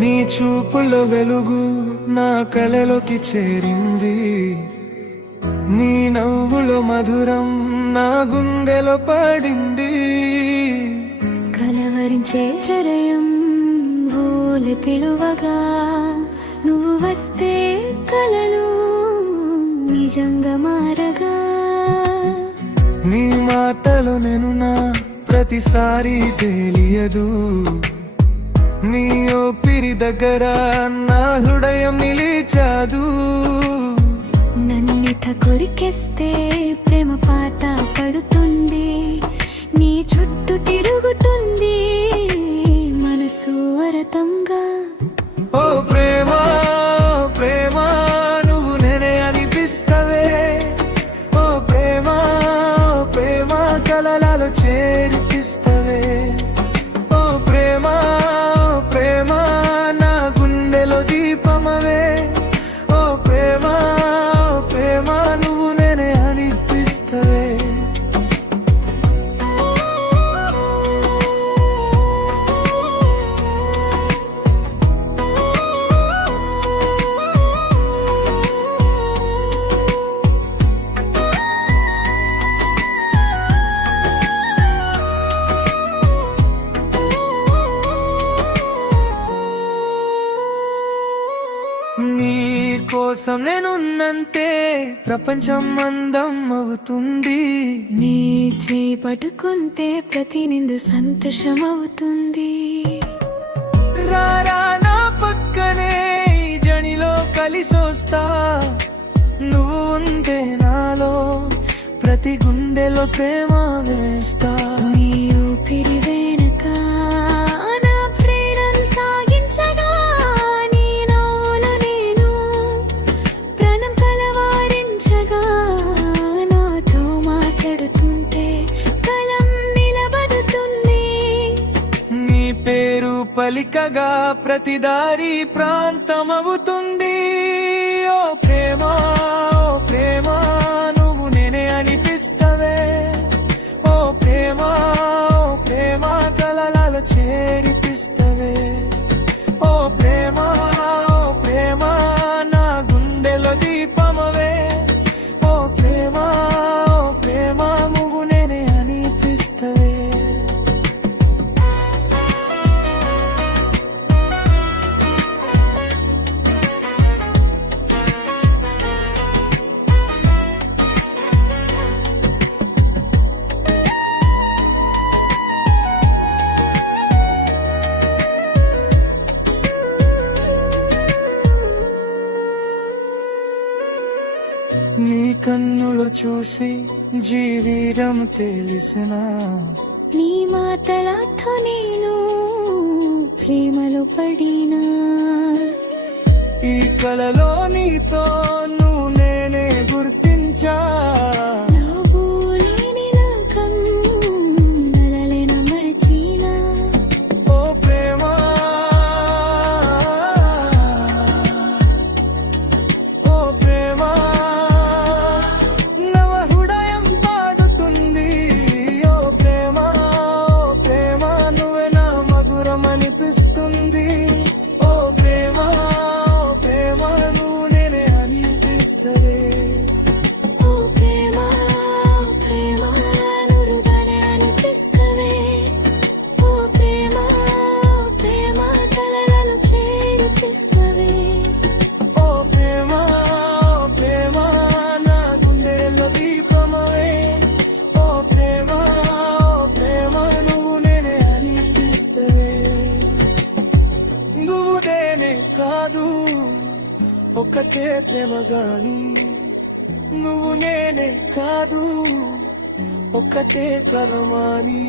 నీ చూపుల్లో వెలుగు నా కలలోకి చేరింది, నీ నవ్వులో మధురం నా గుండెలో పడింది. కలవరించే హృదయం ఊలి పిలువగా, నువ్వు వస్తే కలలు నిజంగా మారగా. నీ మాటలో నేను నా ప్రతిసారి తెలియదు, నీ ఓపిరి దగ్గర నా హృదయం నిలిచాదు. నన్నిట కొరికేస్తే ప్రేమ పాట పడుతుంది, నీ చుట్టూ తిరుగుతుంది మనసు అరతంగా. ఓ ప్రేమ ప్రేమ నువ్వు నేనే అనిపిస్తవే, ఓ ప్రేమ ప్రేమ కలలలో చేర్పిస్తవే. ఓ ప్రేమ ప్రేమ నా గుండెలో దీపమవే, ఓ ప్రేమ ప్రేమ నువ్వు నేనే అనిపిస్తవే. నీ కోసం నేనున్నంతే ప్రపంచం అందం అవుతుంది, నీ చేయి పట్టుకుంటే ప్రతి నిండు సంతోషం అవుతుంది. రారా నా పక్కనే ఈ జనిలో కలిసొస్తా, నువ్వు ఉంటే నాలో ప్రతి గుండెలో ప్రేమ వేస్తా. నీ ఊపిరి వెనక నా ప్రేరణ సాగించగా, నీ నవ్వులో నేను ప్రాణం కలవారించగా. నాతో మాట్లాడుతుంటే కలం నిలబడుతుంది, నీ పేరు పలికగా ప్రతి దారి ప్రాంతమవుతుంది. ఓ ప్రేమ ఓ ప్రేమ నువ్వు నేనే అనిపిస్తవే, ఓ ప్రేమ ఓ ప్రేమ కలలలో చేరిపిస్తవే. ఓ ప్రేమ ఓ ప్రేమ నా గుండెలో దీపమవే, ఓ ప్రేమ ఓ ప్రేమ నువ్వు నేనే అనిపిస్తవే. నీ కన్నులు చూసి జీవితం తెలిసిన, నీ మాటలతో నేను ప్రేమలో పడినా. ఈ కలలో నీతో నువ్వు నేనే గుర్తించా. నవ్వులేని లోకం నలలేన మరచినా. ఓ ప్రేమ ఓ ప్రేమ నవ హృదయం పాడుతుంది. ఓ ప్రేమ ఓ ప్రేమ నువ్వే నా మధురం అనిపిస్తుంది. ఓ ప్రేమ ఓ ప్రేమ నువ్వు నేనే అనిపిస్తవే. ఓ ప్రేమ ప్రేమ నురుగానే అనిపిస్తవే, ఓ ప్రేమ ప్రేమ కలలలో చేర్పిస్తవే. ఓ ప్రేమ ప్రేమ నా గుండెలో దీపమవే, ఓ ప్రేమ ప్రేమ నువ్వు నేనే అనిపిస్తవే. నువ్వు నేనే కాదు ఒక్కటే ప్రేమ గాని, నువ్వు నేనే కాదు ఒక్కటే కలమాని.